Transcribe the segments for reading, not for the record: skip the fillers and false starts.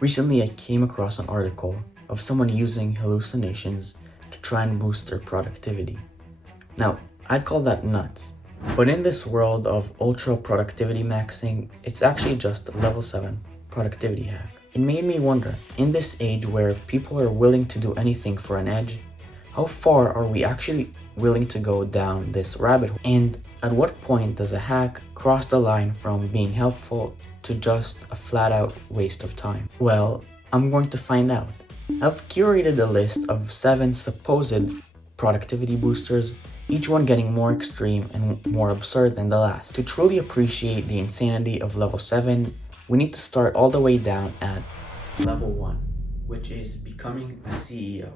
Recently, I came across an article of someone using hallucinations to try and boost their productivity. Now, I'd call that nuts. But in this world of ultra productivity maxing, it's actually just a level 7 productivity hack. It made me wonder, in this age where people are willing to do anything for an edge, how far are we actually willing to go down this rabbit hole? And at what point does a hack cross the line from being helpful to just a flat out waste of time? Well, I'm going to find out. I've curated a list of 7 supposed productivity boosters, each one getting more extreme and more absurd than the last. To truly appreciate the insanity of level 7, we need to start all the way down at level 1, which is becoming a CEO.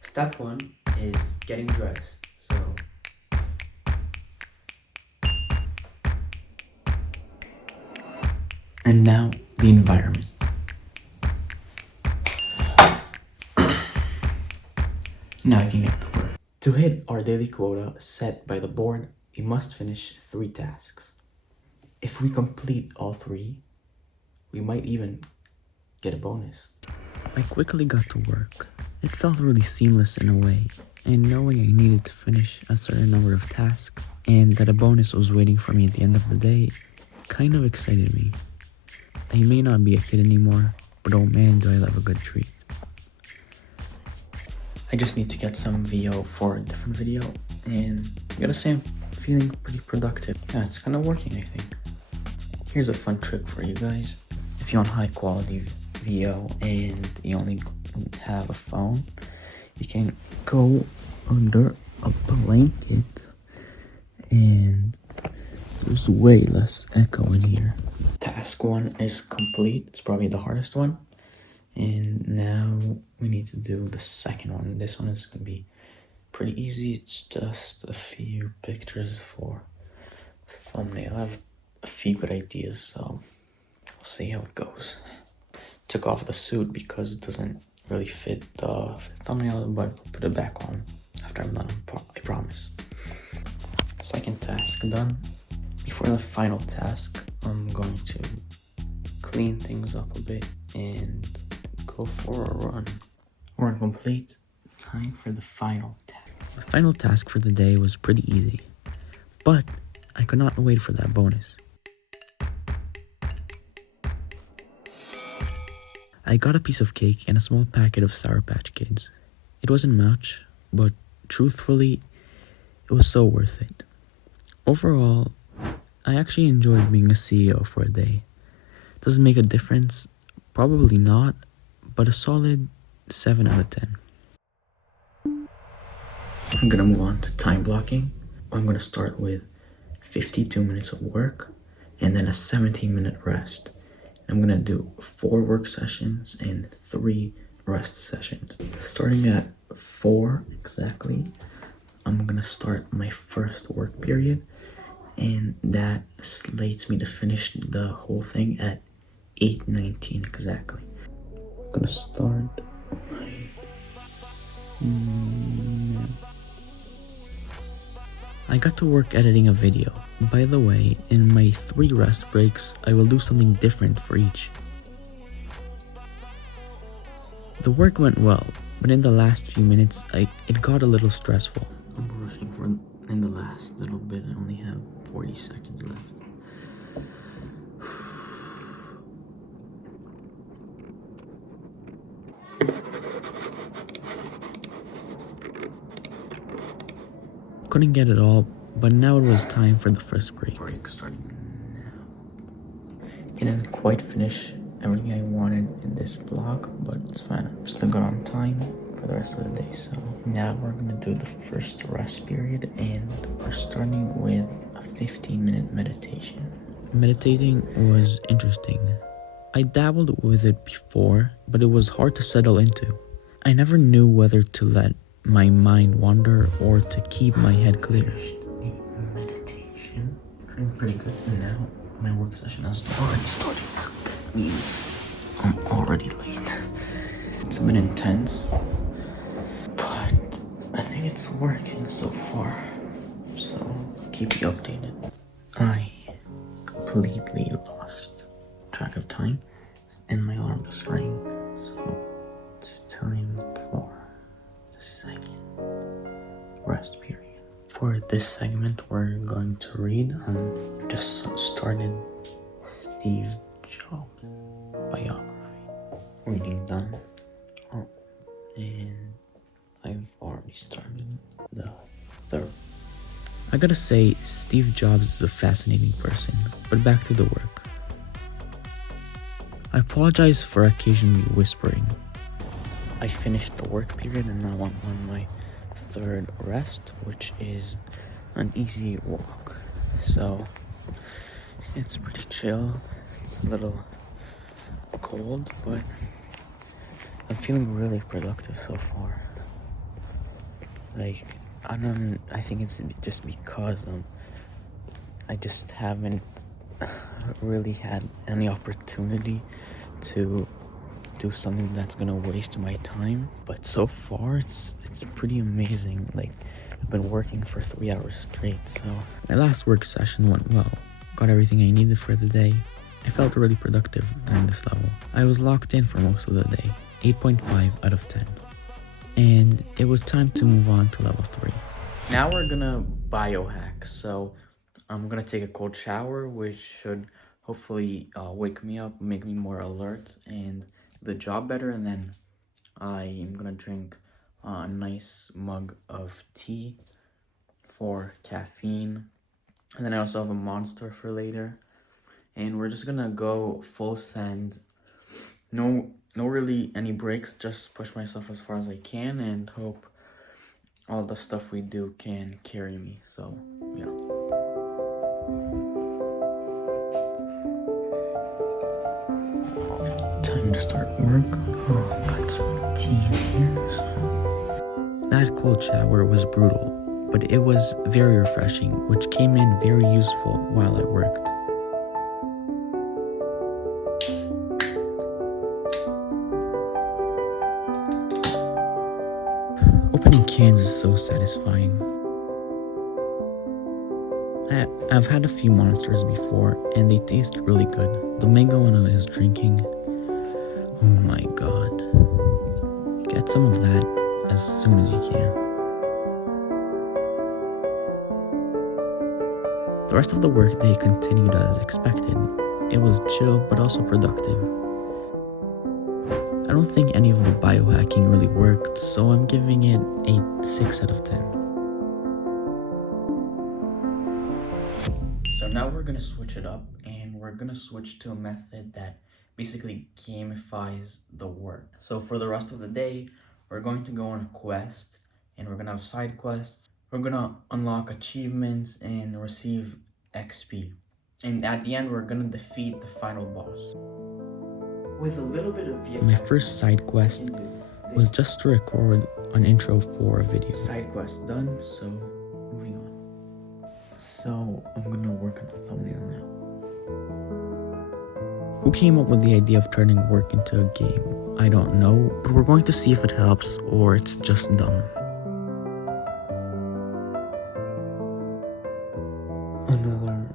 Step 1 is getting dressed. And now, the environment. Now I can get to work. To hit our daily quota set by the board, we must finish 3 tasks. If we complete all 3, we might even get a bonus. I quickly got to work. It felt really seamless in a way, and knowing I needed to finish a certain number of tasks and that a bonus was waiting for me at the end of the day kind of excited me. I may not be a kid anymore, but oh man, do I love a good treat. I just need to get some VO for a different video, and I gotta say I'm feeling pretty productive. Yeah, it's kind of working, I think. Here's a fun trick for you guys. If you want high quality VO and you only have a phone, you can go under a blanket and there's way less echo in here. Task 1 is complete. It's probably the hardest one. And now we need to do the second one. This one is going to be pretty easy. It's just a few pictures for thumbnail. I have a few good ideas, so we'll see how it goes. Took off the suit because it doesn't really fit the thumbnail, but I'll put it back on after I'm done, I promise. Second task done. Before the final task, I'm going to clean things up a bit and go for a run. Run complete. Time for the final task. The final task for the day was pretty easy, but I could not wait for that bonus. I got a piece of cake and a small packet of Sour Patch Kids. It wasn't much, but truthfully, it was so worth it. Overall, I actually enjoyed being a CEO for a day. Does it make a difference? Probably not, but a solid 7 out of 10. I'm gonna move on to time blocking. I'm gonna start with 52 minutes of work and then a 17-minute rest. I'm gonna do 4 work sessions and 3 rest sessions. Starting at 4 exactly, I'm gonna start my first work period, and that slates me to finish the whole thing at 8:19 exactly. I'm gonna start right now. I got to work editing a video. By the way, in my 3 rest breaks, I will do something different for each. The work went well, but in the last few minutes, it got a little stressful. I'm rushing for in the last little bit. I only have 40 seconds left. Couldn't get it all, but now it was time for the first break. Break starting now. Didn't quite finish everything I wanted in this block, but it's fine. I'm still good on time for the rest of the day. So now we're gonna do the first rest period, and we're starting with a 15-minute meditation. Meditating was interesting. I dabbled with it before, but it was hard to settle into. I never knew whether to let my mind wander or to keep my head clear. The meditation. I'm pretty good. And now my work session has already started, so that means I'm already late. It's been intense, but I think it's working so far. So keep you updated. I completely lost track of time, and my alarm the screen. So it's time for the second rest period. For this segment, we're going to read, just started Steve Jobs biography. Reading done. And I've already started the third. I gotta say, Steve Jobs is a fascinating person, but back to the work. I apologize for occasionally whispering. I finished the work period and now I'm on my third rest, which is an easy walk. So it's pretty chill. It's a little cold, but I'm feeling really productive so far. Like, I think it's just because I just haven't really had any opportunity to do something that's gonna waste my time. But so far, it's pretty amazing. Like, I've been working for 3 hours straight, so my last work session went well. Got everything I needed for the day. I felt really productive during this level. I was locked in for most of the day, 8.5 out of 10. And it was time to move on to level 3. Now we're gonna biohack. So I'm gonna take a cold shower, which should hopefully wake me up, make me more alert, and the job better. And then I am gonna drink a nice mug of tea for caffeine. And then I also have a Monster for later. And we're just gonna go full send. No really any breaks, just push myself as far as I can and hope all the stuff we do can carry me. So yeah. Time to start work. Oh, got some tea in here. So. That cold shower was brutal, but it was very refreshing, which came in very useful while I worked. Opening cans is so satisfying. I've had a few Monsters before and they taste really good. The mango one I was drinking, oh my god. Get some of that as soon as you can. The rest of the workday continued as expected. It was chill but also productive. I don't think any of the biohacking really worked, so I'm giving it a 6 out of 10. So now we're gonna switch it up, and we're gonna switch to a method that basically gamifies the work. So for the rest of the day, we're going to go on a quest, and we're gonna have side quests. We're gonna unlock achievements and receive XP. And at the end, we're gonna defeat the final boss. With a little bit of VFX. My first side quest was just to record an intro for a video. Side quest done, so moving on. So I'm gonna work on the thumbnail now. Who came up with the idea of turning work into a game? I don't know, but we're going to see if it helps or it's just dumb. Another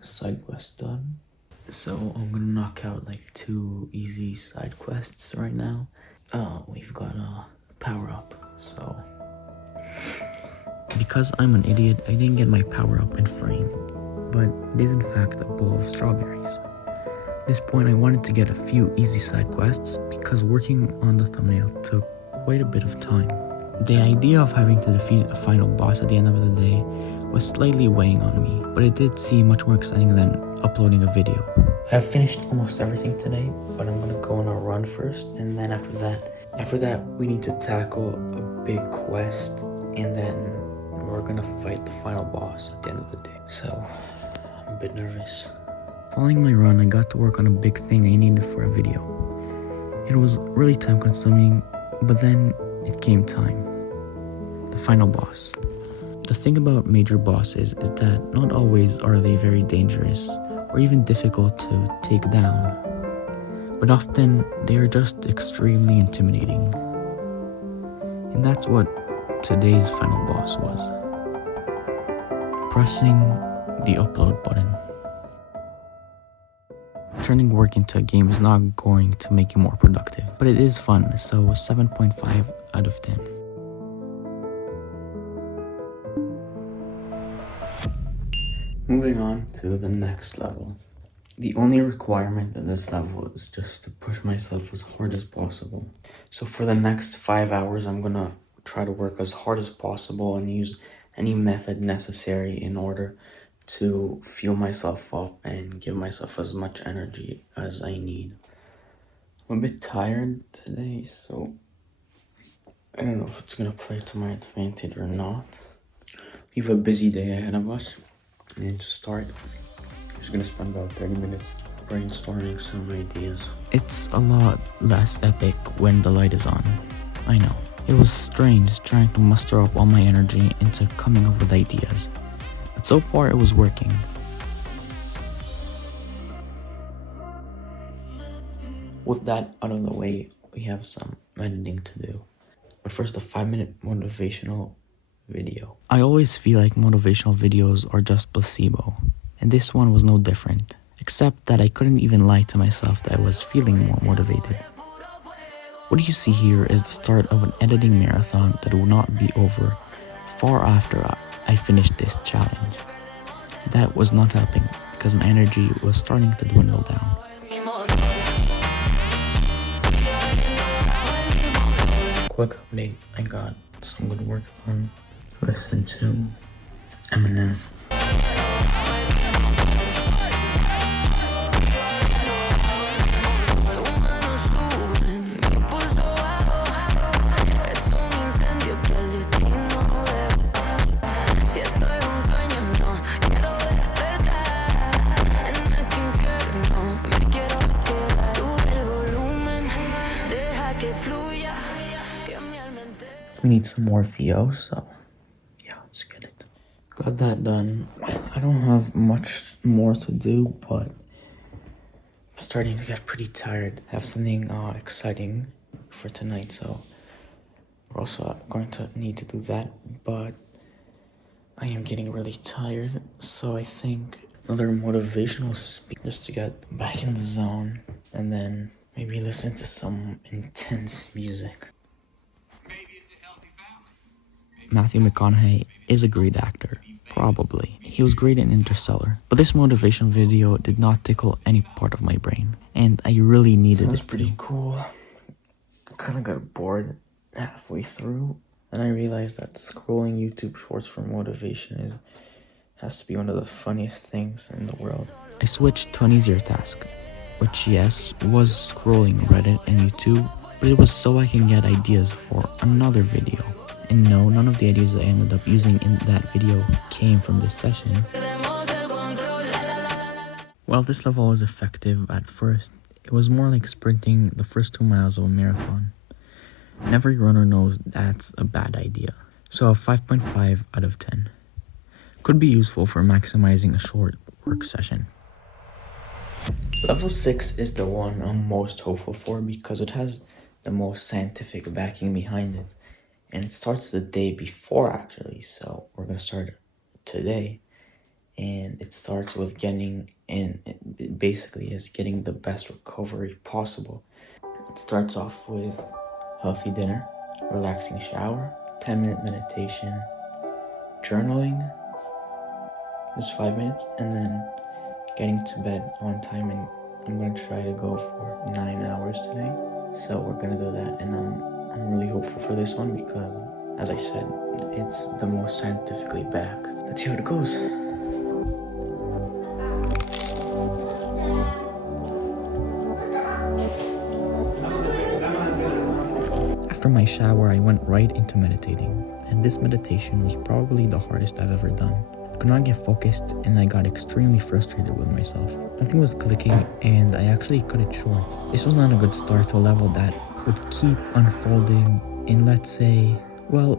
side quest done. So I'm gonna knock out like 2 easy side quests right now. We've got a power up, so. Because I'm an idiot, I didn't get my power up in frame, but it is in fact a bowl of strawberries. At this point I wanted to get a few easy side quests because working on the thumbnail took quite a bit of time. The idea of having to defeat a final boss at the end of the day was slightly weighing on me, but it did seem much more exciting than uploading a video. I've finished almost everything today, but I'm gonna go on a run first, and then after that we need to tackle a big quest, and then we're gonna fight the final boss at the end of the day. So I'm a bit nervous. Following my run, I got to work on a big thing I needed for a video. It was really time consuming, but then it came time. The final boss. The thing about major bosses is that not always are they very dangerous or even difficult to take down, but often they are just extremely intimidating. And that's what today's final boss was. Pressing the upload button. turning work into a game is not going to make you more productive, but it is fun, so 7.5 out of 10. Moving on to the next level. The only requirement in this level is just to push myself as hard as possible. So for the next 5 hours, I'm gonna try to work as hard as possible and use any method necessary in order to fuel myself up and give myself as much energy as I need. I'm a bit tired today, so I don't know if it's gonna play to my advantage or not. We have a busy day ahead of us, and to start, I'm just gonna spend about 30 minutes brainstorming some ideas. It's a lot less epic when the light is on. I know. It was strange trying to muster up all my energy into coming up with ideas. But so far it was working. With that out of the way, we have some editing to do. But first, a 5-minute motivational video. I always feel like motivational videos are just placebo, and this one was no different, except that I couldn't even lie to myself that I was feeling more motivated. What you see here is the start of an editing marathon that will not be over far after I finished this challenge. That was not helping because my energy was starting to dwindle down. Quick update, I got some good work done. Listen to Eminem. We need some more VO, so yeah, let's get it. Got that done. I don't have much more to do, but I'm starting to get pretty tired. I have something exciting for tonight, so we're also going to need to do that, but I am getting really tired, so I think another motivational speech just to get back in the zone, and then maybe listen to some intense music. Matthew McConaughey is a great actor, probably. He was great in Interstellar, but this motivation video did not tickle any part of my brain, and I really needed it. That was pretty cool. I kind of got bored halfway through, and I realized that scrolling YouTube shorts for motivation has to be one of the funniest things in the world. I switched to an easier task, which yes, was scrolling Reddit and YouTube, but it was so I can get ideas for another video. And no, none of the ideas I ended up using in that video came from this session. While this level was effective at first, it was more like sprinting the first 2 miles of a marathon. And every runner knows that's a bad idea. So a 5.5 out of 10. Could be useful for maximizing a short work session. Level 6 is the one I'm most hopeful for because it has the most scientific backing behind it. And it starts the day before, actually, so we're going to start today. And it starts with it basically is getting the best recovery possible. It starts off with healthy dinner, relaxing shower, 10-minute meditation, journaling, just 5 minutes, and then getting to bed on time. And I'm going to try to go for 9 hours today. So we're going to do that, and I'm really hopeful for this one because, as I said, it's the most scientifically backed. Let's see how it goes. After my shower, I went right into meditating, and this meditation was probably the hardest I've ever done. I could not get focused, and I got extremely frustrated with myself. Nothing was clicking, and I actually cut it short. This was not a good start to a level that would keep unfolding in, let's say, well,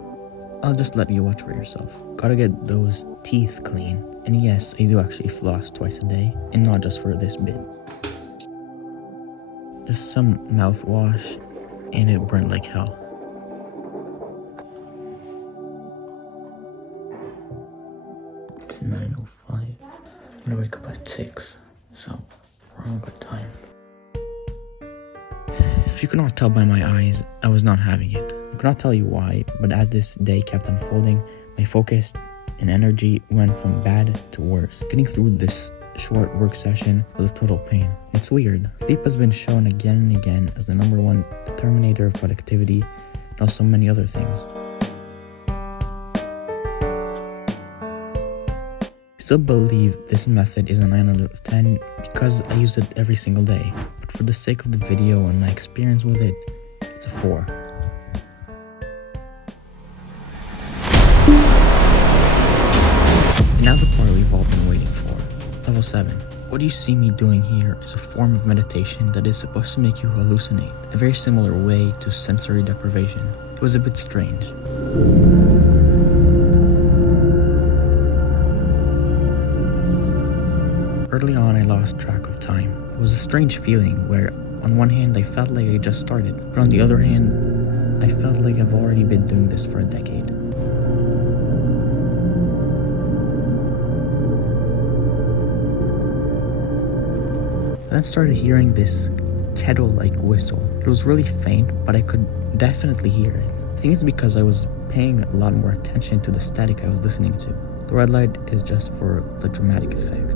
I'll just let you watch for yourself. Gotta get those teeth clean. And yes, I do actually floss twice a day, and not just for this bit. Just some mouthwash, and it burned like hell. It's 9:05. I'm gonna wake up at 6, so Oh, good time. If you could not tell by my eyes, I was not having it. I could not tell you why, but as this day kept unfolding, my focus and energy went from bad to worse. Getting through this short work session was a total pain. It's weird. Sleep has been shown again and again as the #1 determinator of productivity and also many other things. I still believe this method is a 9 out of 10 because I use it every single day. But for the sake of the video and my experience with it, it's a 4. And now the part we've all been waiting for. Level 7. What you see me doing here is a form of meditation that is supposed to make you hallucinate, a very similar way to sensory deprivation. It was a bit strange. Early on, I lost track of time. It was a strange feeling where, on one hand, I felt like I just started, but on the other hand, I felt like I've already been doing this for a decade. I then started hearing this kettle-like whistle. It was really faint, but I could definitely hear it. I think it's because I was paying a lot more attention to the static I was listening to. The red light is just for the dramatic effect.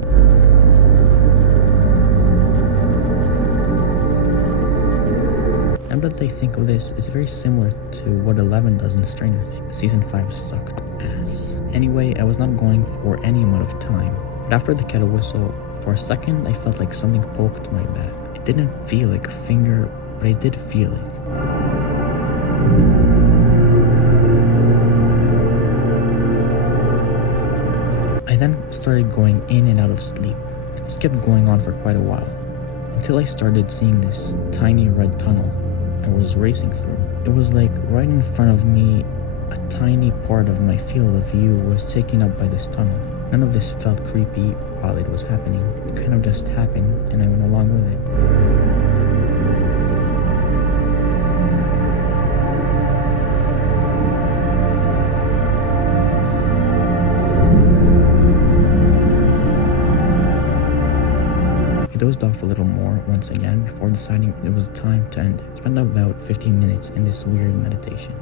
Now that I think of this, it's very similar to what 11 does in Stranger Things. Season 5 sucked ass. Anyway, I was not going for any amount of time, but after the kettle whistle, for a second I felt like something poked my back. It didn't feel like a finger, but I did feel it. I then started going in and out of sleep. This kept going on for quite a while, until I started seeing this tiny red tunnel I was racing through. It was like right in front of me, a tiny part of my field of view was taken up by this tunnel. None of this felt creepy while it was happening. It kind of just happened and I went along with it. I dozed off a little more once again before deciding it was time to end it. I spent about 15 minutes in this weird meditation.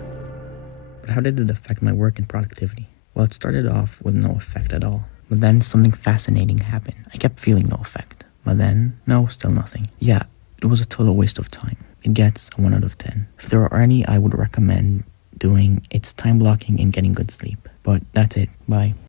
But how did it affect my work and productivity? Well, it started off with no effect at all. But then something fascinating happened. I kept feeling no effect. But then, no, still nothing. Yeah, it was a total waste of time. It gets a 1 out of 10. If there are any I would recommend doing, it's time blocking and getting good sleep. But that's it. Bye.